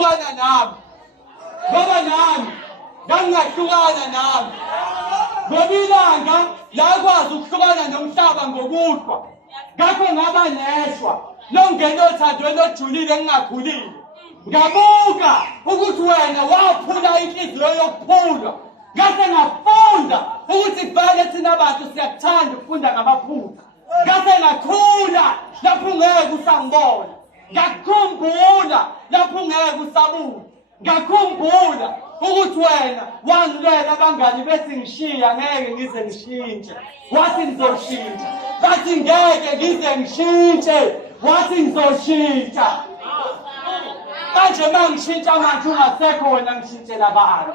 ngingahlukana nami ngoba nami ngangingahlukana nami ngoba ilanga lakwazi ukuhlukana nomhlaba ngokuhlwa ngakho ngaba neshwa longena othandweni ojulile engingakhulile ngabuka ukuthi wena waphula inhliziyo yokuphulwa ngase ngafunda ukuthi vele thina abantu siyakuthanda ukufunda ngamaphutha ngase ngakhula lapho ungeke usangibona ngakukhumbula lapho ungeke usabula ngakukhumbula ukuthi wena wangilwela abangani bethi ngishiya ngeke ngize ngishintshe wathi ngizoshintsha bathi ngeke ngize ngishintshe wathi ngizoshintsha manje mangishintsha manje ungasekho wena ngishintshela abantu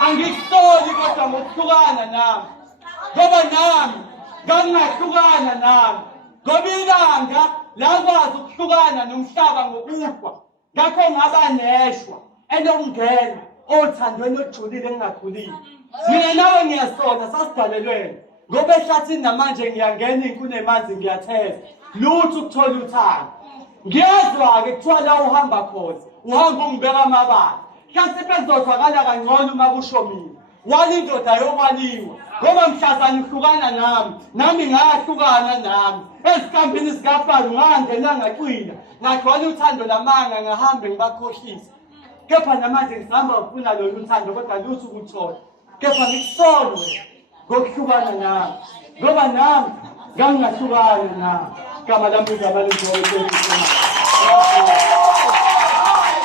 angikusoli kodwa ngokuhlukana nami ngoba nami ngangingahlukana nami ngoba ilanga lakwazi ukuhlukana nomhlaba ngokuhlwa ngakho ngaba neshwa enokungena othandweni ojulile engingakhulile mina nawe ngiyasona sasidalelwene ngoba ehlathini namanje ngiyangena inkuni emanzi ngiyatheza lutho ukuthola uthando ngiyazwa-ke kuthiwa la uhamba khona uhamba ungibeka amabala mhlawumbe bekuzozwakala kangcono uma kusho mina walindoda yokwaliwa ngoba mhlazane uhlukana nami ngahlukana nami ezikambini zikafana ngangena ngacwila ngagcwala uthando lamanga ngahambe ngibakhohlisa kepha namanje ngisahamba ngifuna lolu uthando kodwa lutho ukuthola kepha ngikusolwe ngokuhlukana nami ngoba nami ngangingahlukana nami igama lami igama lenkosi